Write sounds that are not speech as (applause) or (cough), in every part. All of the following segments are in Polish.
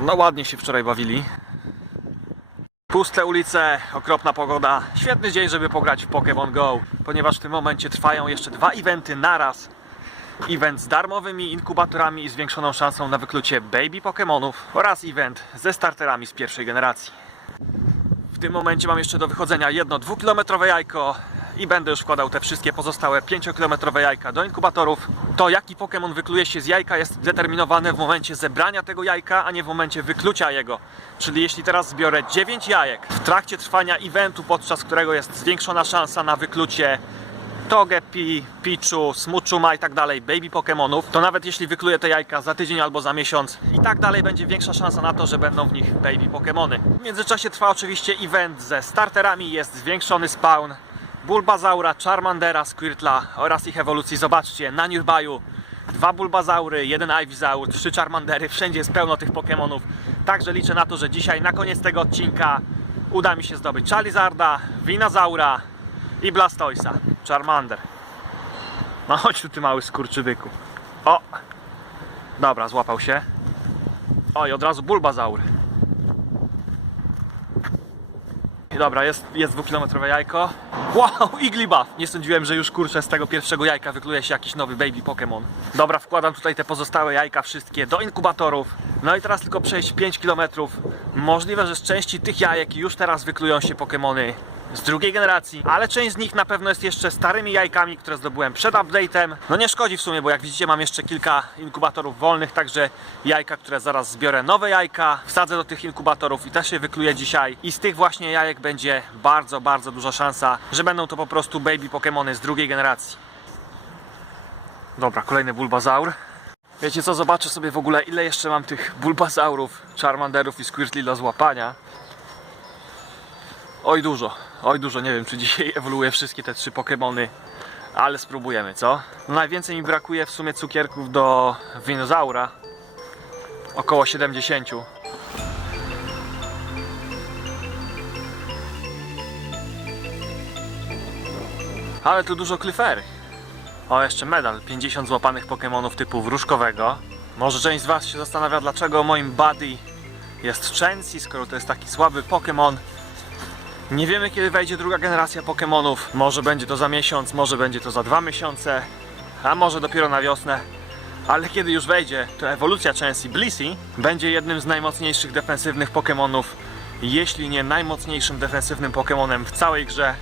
No ładnie się wczoraj bawili. Puste ulice, okropna pogoda. Świetny dzień, żeby pograć w Pokémon Go, ponieważ w tym momencie trwają jeszcze dwa eventy naraz. Event z darmowymi inkubatorami i zwiększoną szansą na wyklucie baby Pokémonów oraz event ze starterami z pierwszej generacji. W tym momencie mam jeszcze do wychodzenia jedno dwukilometrowe jajko i będę już wkładał te wszystkie pozostałe 5-kilometrowe jajka do inkubatorów. To jaki Pokémon wykluje się z jajka jest determinowane w momencie zebrania tego jajka, a nie w momencie wyklucia jego. Czyli jeśli teraz zbiorę 9 jajek w trakcie trwania eventu, podczas którego jest zwiększona szansa na wyklucie Togepi, Pichu, Smuchuma i tak dalej, baby Pokémonów, to nawet jeśli wykluję te jajka za tydzień albo za miesiąc, i tak dalej będzie większa szansa na to, że będą w nich baby Pokémony. W międzyczasie trwa oczywiście event ze starterami, jest zwiększony spawn Bulbazaura, Charmandera, Squirtla oraz ich ewolucji. Zobaczcie, na Nirbaju dwa Bulbazaury, jeden Ivysaur, trzy Charmandery, wszędzie jest pełno tych Pokémonów. Także liczę na to, że dzisiaj na koniec tego odcinka uda mi się zdobyć Charizarda, Vinazaura, i Blastoisa. Charmander. No chodź tu ty mały skurczybyku. O! Dobra, złapał się. Oj, od razu Bulbazaur. I Dobra, jest, jest dwukilometrowe jajko. Wow, Iglibuff! Nie sądziłem, że już kurczę z tego pierwszego jajka wykluje się jakiś nowy baby Pokémon. Dobra, wkładam tutaj te pozostałe jajka wszystkie do inkubatorów. No i teraz tylko przejść 5 km. Możliwe, że z części tych jajek już teraz wyklują się Pokémony z drugiej generacji, ale część z nich na pewno jest jeszcze starymi jajkami, które zdobyłem przed update'em. No nie szkodzi w sumie, bo jak widzicie mam jeszcze kilka inkubatorów wolnych, także jajka, które zaraz zbiorę, nowe jajka, wsadzę do tych inkubatorów i też je wykluję dzisiaj. I z tych właśnie jajek będzie bardzo, bardzo duża szansa, że będą to po prostu baby Pokémony z drugiej generacji. Dobra, kolejny Bulbazaur. Wiecie co, zobaczę sobie w ogóle ile jeszcze mam tych Bulbazaurów, Charmanderów i Squirtli do złapania. Oj dużo, oj dużo, nie wiem czy dzisiaj (laughs) ewoluuję wszystkie te trzy Pokémony, ale spróbujemy, co? No najwięcej mi brakuje w sumie cukierków do Winozaura, około 70. Ale tu dużo klyfery. O, jeszcze medal, 50 złapanych Pokémonów typu wróżkowego. Może część z Was się zastanawia, dlaczego moim buddy jest Chansey, skoro to jest taki słaby Pokémon. Nie wiemy kiedy wejdzie druga generacja Pokémonów. Może będzie to za miesiąc, może będzie to za dwa miesiące, a może dopiero na wiosnę. Ale kiedy już wejdzie, to ewolucja Chansey Blissey będzie jednym z najmocniejszych defensywnych Pokémonów, jeśli nie najmocniejszym defensywnym Pokémonem w całej grze.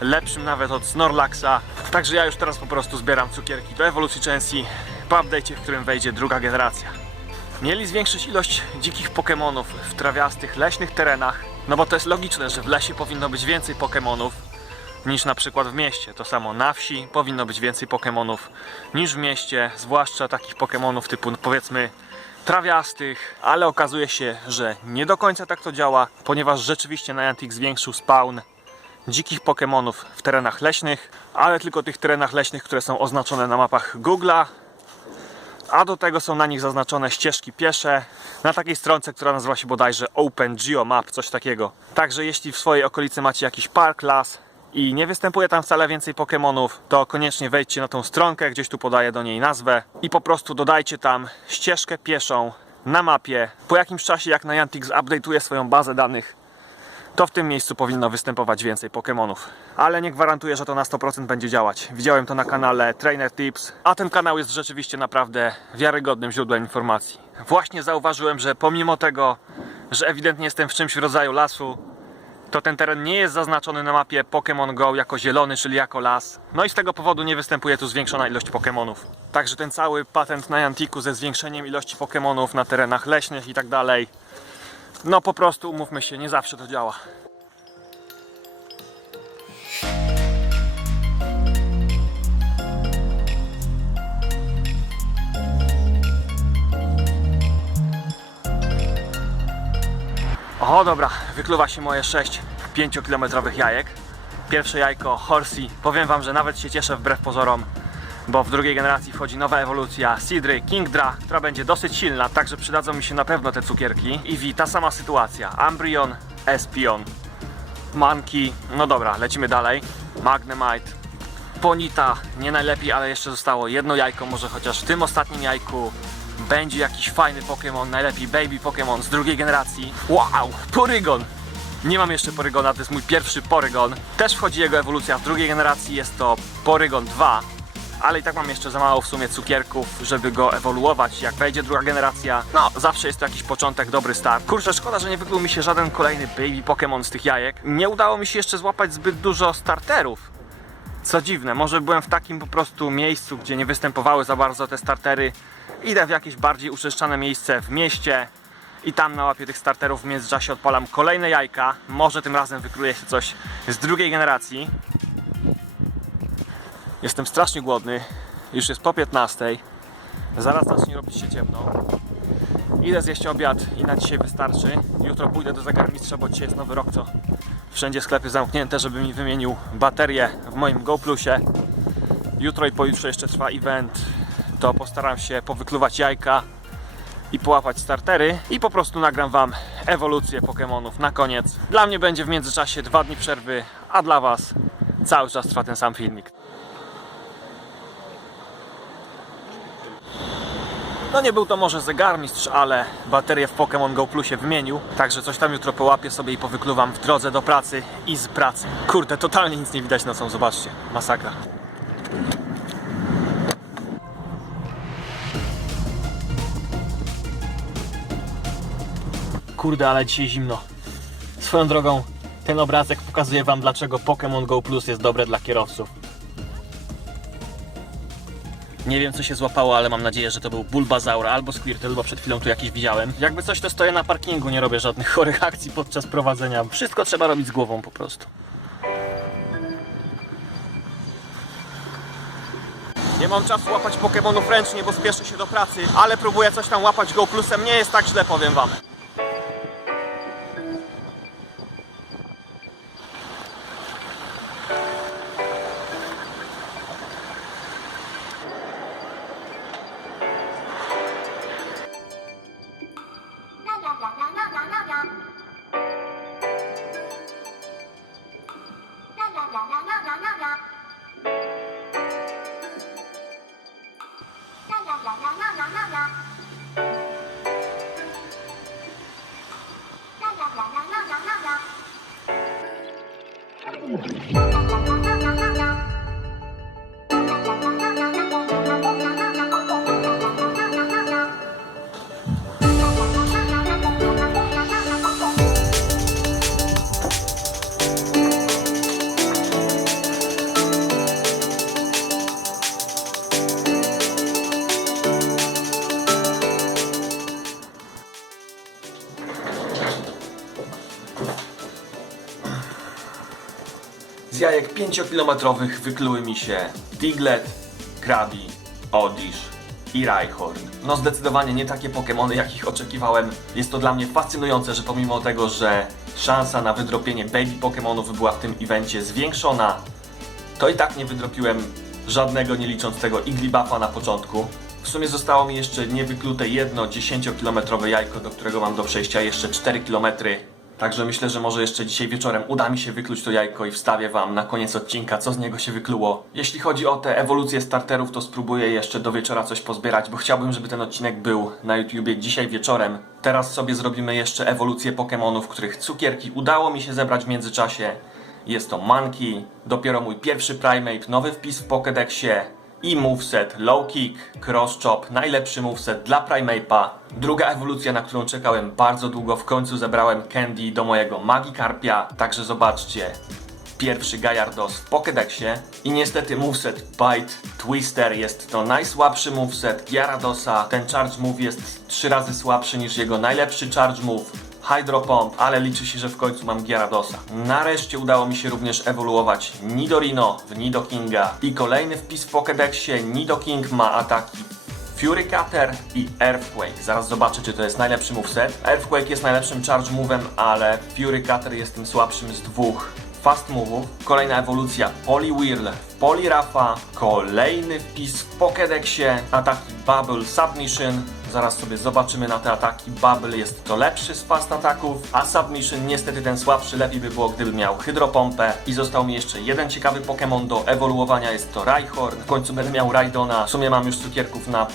Lepszym nawet od Snorlaxa. Także ja już teraz po prostu zbieram cukierki do ewolucji Chansey po update'cie, w którym wejdzie druga generacja. Mieli zwiększyć ilość dzikich Pokémonów w trawiastych, leśnych terenach, no bo to jest logiczne, że w lesie powinno być więcej Pokémonów niż na przykład w mieście. To samo na wsi powinno być więcej Pokémonów niż w mieście, zwłaszcza takich Pokémonów typu no powiedzmy trawiastych, ale okazuje się, że nie do końca tak to działa, ponieważ rzeczywiście Niantic zwiększył spawn dzikich Pokémonów w terenach leśnych, ale tylko tych terenach leśnych, które są oznaczone na mapach Google'a, a do tego są na nich zaznaczone ścieżki piesze na takiej stronce, która nazywa się bodajże Open Geomap, coś takiego. Także jeśli w swojej okolicy macie jakiś park, las i nie występuje tam wcale więcej Pokémonów, to koniecznie wejdźcie na tą stronkę, gdzieś tu podaję do niej nazwę i po prostu dodajcie tam ścieżkę pieszą na mapie. Po jakimś czasie, jak Niantic update'uje swoją bazę danych, to w tym miejscu powinno występować więcej Pokémonów. Ale nie gwarantuję, że to na 100% będzie działać. Widziałem to na kanale Trainer Tips, a ten kanał jest rzeczywiście naprawdę wiarygodnym źródłem informacji. Właśnie zauważyłem, że pomimo tego, że ewidentnie jestem w czymś w rodzaju lasu, to ten teren nie jest zaznaczony na mapie Pokémon Go jako zielony, czyli jako las. No i z tego powodu nie występuje tu zwiększona ilość Pokémonów. Także ten cały patent na Antiku ze zwiększeniem ilości Pokémonów na terenach leśnych i tak dalej, no po prostu umówmy się, nie zawsze to działa. O dobra, wykluwa się moje 6 5-kilometrowych jajek. Pierwsze jajko Horsey. Powiem wam, że nawet się cieszę wbrew pozorom, bo w drugiej generacji wchodzi nowa ewolucja Sidry Kingdra, która będzie dosyć silna, także przydadzą mi się na pewno te cukierki. I Wi, ta sama sytuacja. Ambryon, Espion, Monkey. No dobra, lecimy dalej. Magnemite, Ponita, nie najlepiej, ale jeszcze zostało jedno jajko, może chociaż w tym ostatnim jajku będzie jakiś fajny Pokémon, najlepiej Baby Pokémon z drugiej generacji. Wow, Porygon! Nie mam jeszcze Porygona, to jest mój pierwszy Porygon. Też wchodzi jego ewolucja w drugiej generacji, jest to Porygon 2. Ale i tak mam jeszcze za mało w sumie cukierków, żeby go ewoluować. Jak wejdzie druga generacja, no zawsze jest to jakiś początek, dobry start. Kurczę, szkoda, że nie wykluł mi się żaden kolejny baby Pokémon z tych jajek. Nie udało mi się jeszcze złapać zbyt dużo starterów. Co dziwne, może byłem w takim po prostu miejscu, gdzie nie występowały za bardzo te startery. Idę w jakieś bardziej uczęszczane miejsce w mieście i tam na łapie tych starterów w międzyczasie odpalam kolejne jajka. Może tym razem wykluje się coś z drugiej generacji. Jestem strasznie głodny. Już jest po 15. Zaraz zacznie robić się ciemno. Idę zjeść obiad i na dzisiaj wystarczy. Jutro pójdę do zegarmistrza, bo dzisiaj jest nowy rok, co wszędzie sklepy zamknięte, żeby mi wymienił baterię w moim GoPlusie. Jutro i pojutrze jeszcze trwa event. To postaram się powykluwać jajka i połapać startery i po prostu nagram wam ewolucję Pokémonów na koniec. Dla mnie będzie w międzyczasie dwa dni przerwy, a dla was cały czas trwa ten sam filmik. No nie był to może zegarmistrz, ale baterię w Pokémon Go Plusie wymienił, także coś tam jutro połapię sobie i powykluwam w drodze do pracy i z pracy. Kurde, totalnie nic nie widać nocą, zobaczcie. Masakra. Kurde, ale dzisiaj zimno. Swoją drogą, ten obrazek pokazuje wam dlaczego Pokémon Go Plus jest dobre dla kierowców. Nie wiem co się złapało, ale mam nadzieję, że to był Bulbazaur albo Squirtle, bo przed chwilą tu jakiś widziałem. Jakby coś to stoję na parkingu, nie robię żadnych (laughs) chorych akcji podczas prowadzenia. Wszystko trzeba robić z głową po prostu. Nie mam czasu łapać Pokémonów ręcznie, bo spieszę się do pracy, ale próbuję coś tam łapać Go Plusem. Nie jest tak źle, powiem wam. Música Z jajek 5-kilometrowych wykluły mi się Diglett, Krabi, Odish i Rhyhorn. No zdecydowanie nie takie Pokémony, jakich oczekiwałem. Jest to dla mnie fascynujące, że pomimo tego, że szansa na wydropienie baby Pokémonów była w tym evencie zwiększona, to i tak nie wydropiłem żadnego, nie licząc tego Iglibuffa na początku. W sumie zostało mi jeszcze niewyklute jedno 10-kilometrowe jajko, do którego mam do przejścia jeszcze 4 kilometry. Także myślę, że może jeszcze dzisiaj wieczorem uda mi się wykluć to jajko i wstawię wam na koniec odcinka, co z niego się wykluło. Jeśli chodzi o te ewolucje starterów, to spróbuję jeszcze do wieczora coś pozbierać, bo chciałbym, żeby ten odcinek był na YouTubie dzisiaj wieczorem. Teraz sobie zrobimy jeszcze ewolucję Pokémonów, których cukierki udało mi się zebrać w międzyczasie. Jest to Monkey, dopiero mój pierwszy Primate, nowy wpis w Pokédexie i moveset Low Kick, Cross Chop, najlepszy moveset dla Primeape'a. Druga ewolucja, na którą czekałem bardzo długo, w końcu zebrałem Candy do mojego Magikarpia, także zobaczcie. Pierwszy Gajardos w Pokédexie i niestety moveset Bite Twister jest to najsłabszy moveset Gyaradosa. Ten Charge Move jest trzy razy słabszy niż jego najlepszy Charge Move. Hydro Pump, ale liczy się, że w końcu mam Gyaradosa. Nareszcie udało mi się również ewoluować Nidorino w Nidokinga. I kolejny wpis w Pokédexie, Nidoking ma ataki Fury Cutter i Earthquake. Zaraz zobaczę, czy to jest najlepszy moveset. Earthquake jest najlepszym charge move'em, ale Fury Cutter jest tym słabszym z dwóch fast move'ów. Kolejna ewolucja Poliwhirl w Polirafa. Kolejny wpis w Pokédexie. Ataki Bubble Submission. Zaraz sobie zobaczymy na te ataki. Bubble jest to lepszy z fast ataków, a Submission niestety ten słabszy. Lepiej by było, gdyby miał Hydropompę. I został mi jeszcze jeden ciekawy Pokémon do ewoluowania. Jest to Rhyhorn. W końcu będę miał Raidona. W sumie mam już cukierków na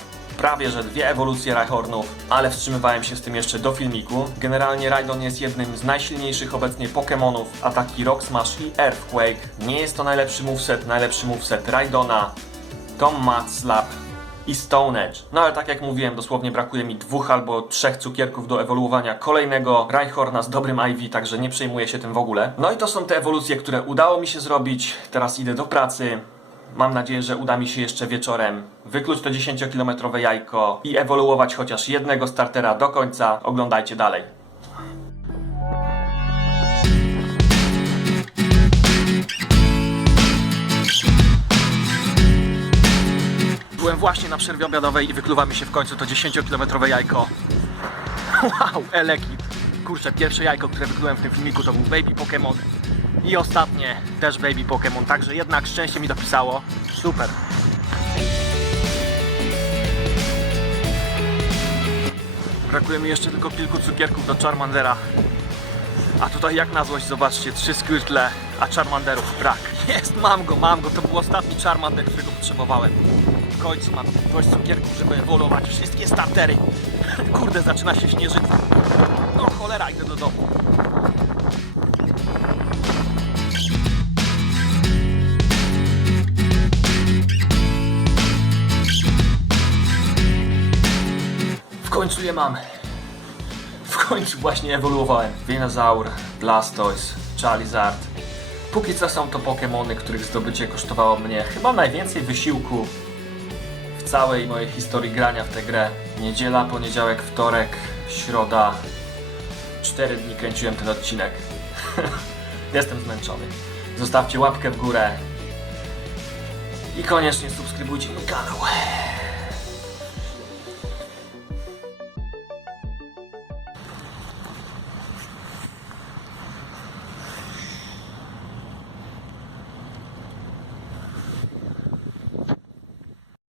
prawie że dwie ewolucje Rhyhornów, ale wstrzymywałem się z tym jeszcze do filmiku. Generalnie Rhydon jest jednym z najsilniejszych obecnie Pokémonów. Ataki Rock Smash i Earthquake. Nie jest to najlepszy moveset, najlepszy moveset Rhydona. Tom Mat Slap i Stone Edge. No ale tak jak mówiłem, dosłownie brakuje mi dwóch albo trzech cukierków do ewoluowania kolejnego Rhyhorna z dobrym IV, także nie przejmuję się tym w ogóle. No i to są te ewolucje, które udało mi się zrobić. Teraz idę do pracy. Mam nadzieję, że uda mi się jeszcze wieczorem wykluć to 10-kilometrowe jajko i ewoluować chociaż jednego startera do końca. Oglądajcie dalej. Byłem właśnie na przerwie obiadowej i wykluwa mi się w końcu to 10-kilometrowe jajko. (laughs) Wow, Elekid. Kurczę, pierwsze jajko, które wyklułem w tym filmiku to był Baby Pokémon. I ostatnie też Baby Pokémon, także jednak szczęście mi dopisało. Super. Brakuje mi jeszcze tylko kilku cukierków do Charmandera. A tutaj jak na złość, zobaczcie, trzy Squirtle, a Charmanderów brak. Jest, mam go, mam go, to był ostatni Charmander, którego potrzebowałem. W końcu mam dość cukierków, żeby ewoluować wszystkie startery. (laughs) Kurde, zaczyna się śnieżyć. No cholera, idę do domu. W końcu je mam. W końcu właśnie ewoluowałem. Venusaur, Blastoise, Charizard. Póki co są to Pokémony, których zdobycie kosztowało mnie chyba najwięcej wysiłku w całej mojej historii grania w tę grę. Niedziela, poniedziałek, wtorek, środa. Cztery dni kręciłem ten odcinek. (laughs) Jestem zmęczony. Zostawcie łapkę w górę. I koniecznie subskrybujcie mój kanał.